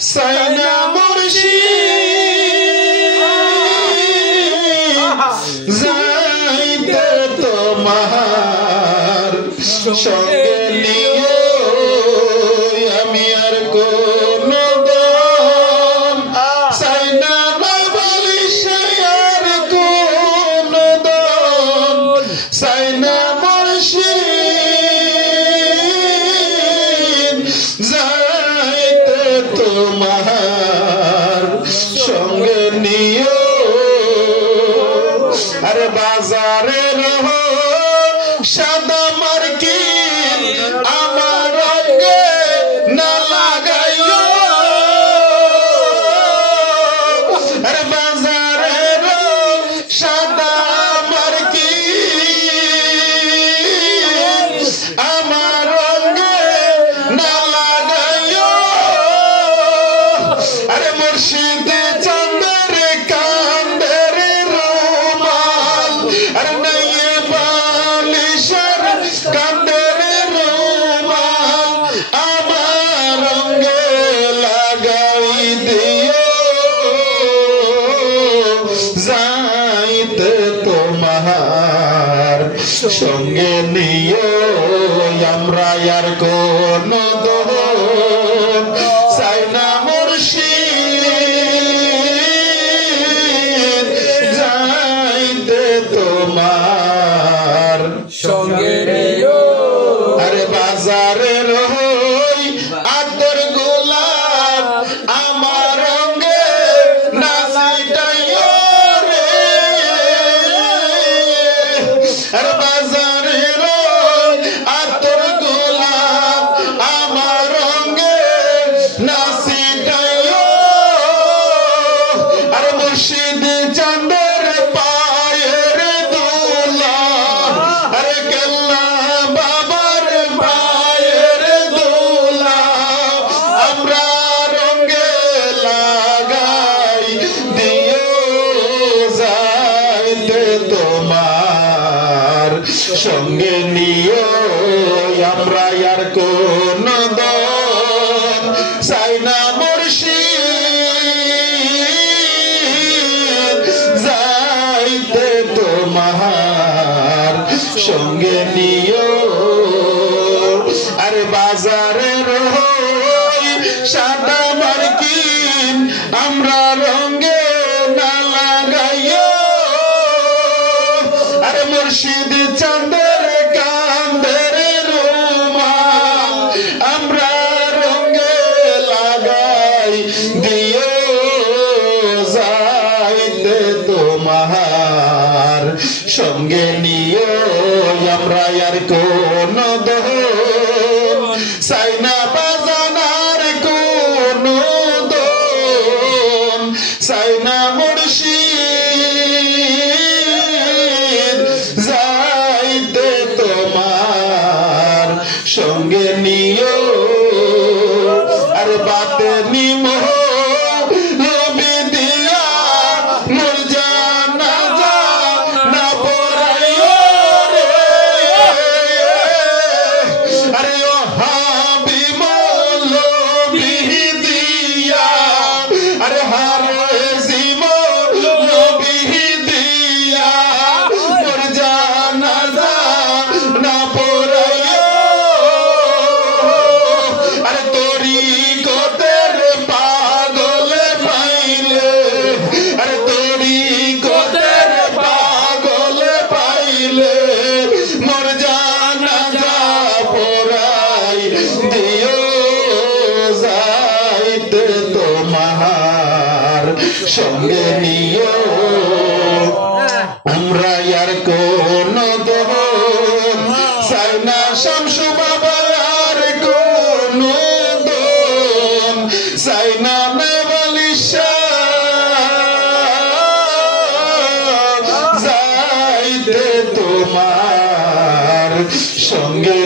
সাইনা মুর্শিদ যাইতে তোমার সঙ্গে নিয়ে আমি আর কোন দন সাইনা বলি আর কোন দন সাইনা মুর্শিদ যাইতে তোমার সঙ্গে নিয়ে আরে বাজারে রহো সাদা মার্কিন আমার রঙে না লাগাইও আরে বাজারে রহো সাদা মার্কিন আমার রঙে না লাগাইও আরে মুর্শিদ চাঁদের কান্দের রুমাল আরে নাইয়ে বালিশের কান্দের রুমাল আমার রঙে লাগাই দিও যাইতে তোমার সঙ্গে নিও আমরা আর কোন দোষ সাইনা মুর্শিদ যাইতে তোমার সঙ্গে নিও আরে বাজারে রহই আতর গোলাপ আমার রঙে নাচিটাইও রে আরে বাজারে রহই আতর গোলাপ আমার রঙে নাচিটাইও আরে মুর্শিদ চাঁদের পায়ের দোলা আরে কেল্লা বাবার পায়ের দোলা আমরা রঙে লাগাই দিও যাইতে তোমার সঙ্গে নিও আমরা আর কোন দন সাইনা মুর্শিদ যাইতে তোমার সঙ্গে নিও আরে বাজারে রহই সাদা মার্কিন আমরা রঙে না লাগাইও আরে মুর্শিদ চাঁদের কান্দের রুমাল আমরা রঙে লাগাই দিও যাইতে তোমার সঙ্গে নিও আমরা আর কোন দোষ সাইনা বাজানার কোন দোষ সাইনা মুর্শিদ যাইতে তোমার সঙ্গে নিও আর বাতে নিমো নবী দিয়া মোর জানাজা না পড়াইও রে আরে ও হাবি মৌলবী দিয়া আরে হারে জীবন নবী দিয়া মোর জানাজা না পড়াইও আরে তোরি কোতের পাগল পাইলে আরে তোরি কোতের পাগল পাইলে মোর জানাজা পড়াই দিও যাইতে তোমার সঙ্গে নিও আমরা আর কোন দোষ সাইনা শামসু বাবার কোন দোষ সাইনা নেবালিশা যাইতে তোমার সঙ্গে